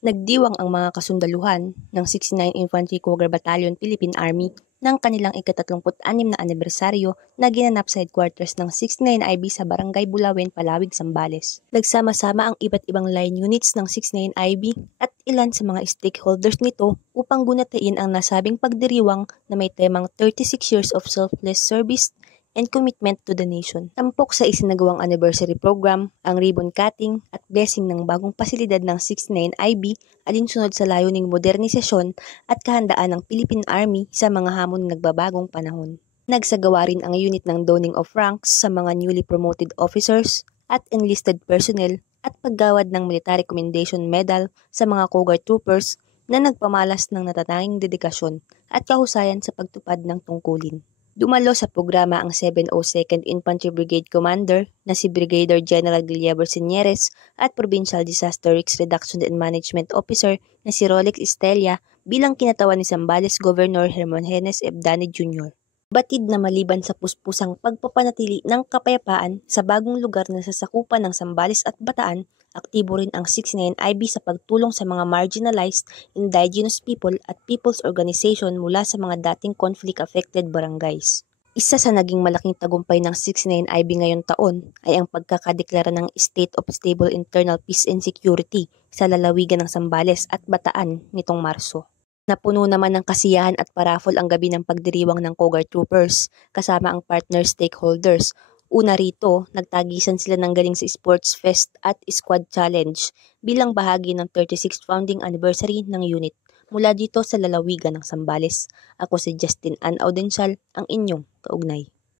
Nagdiwang ang mga kasundaluhan ng 69 Infantry Cougar Battalion, Philippine Army ng kanilang ika-36 na anibersaryo na ginanap sa headquarters ng 69 IB sa Barangay Bulawen, Palawig, Zambales. Nagsama-sama ang iba't ibang line units ng 69 IB at ilan sa mga stakeholders nito upang gunatain ang nasabing pagdiriwang na may temang 36 years of selfless service and commitment to the nation. Tampok sa isinagawang anniversary program, ang ribbon cutting at blessing ng bagong pasilidad ng 69 IB alinsunod sa layuning modernisasyon at kahandaan ng Philippine Army sa mga hamon ng nagbabagong panahon. Nagsagawa rin ang unit ng donning of ranks sa mga newly promoted officers at enlisted personnel at paggawad ng Military Commendation Medal sa mga Cougar Troopers na nagpamalas ng natatanging dedikasyon at kahusayan sa pagtupad ng tungkulin. Dumalo sa programa ang 702nd Infantry Brigade Commander na si Brigadier General Guillermo Señeres at Provincial Disaster Risk Reduction and Management Officer na si Rolex Estella bilang kinatawan ni Zambales Governor Hermogenes Ebdane Jr. Batid na maliban sa puspusang pagpapanatili ng kapayapaan sa bagong lugar na sasakupan ng Zambales at Bataan, aktibo rin ang 69 IB sa pagtulong sa mga marginalized, indigenous people at people's organization mula sa mga dating conflict-affected barangays. Isa sa naging malaking tagumpay ng 69 IB ngayong taon ay ang pagkakadeklara ng State of Stable Internal Peace and Security sa lalawigan ng Zambales at Bataan nitong Marso. Napuno naman ng kasiyahan at parafol ang gabi ng pagdiriwang ng Cougar Troopers kasama ang partner stakeholders. Una rito, nagtagisan sila ng galing sa Sports Fest at Squad Challenge bilang bahagi ng 36th founding anniversary ng unit. Mula dito sa lalawigan ng Zambales, ako si Justin Ann Audensyal, ang inyong kaugnay.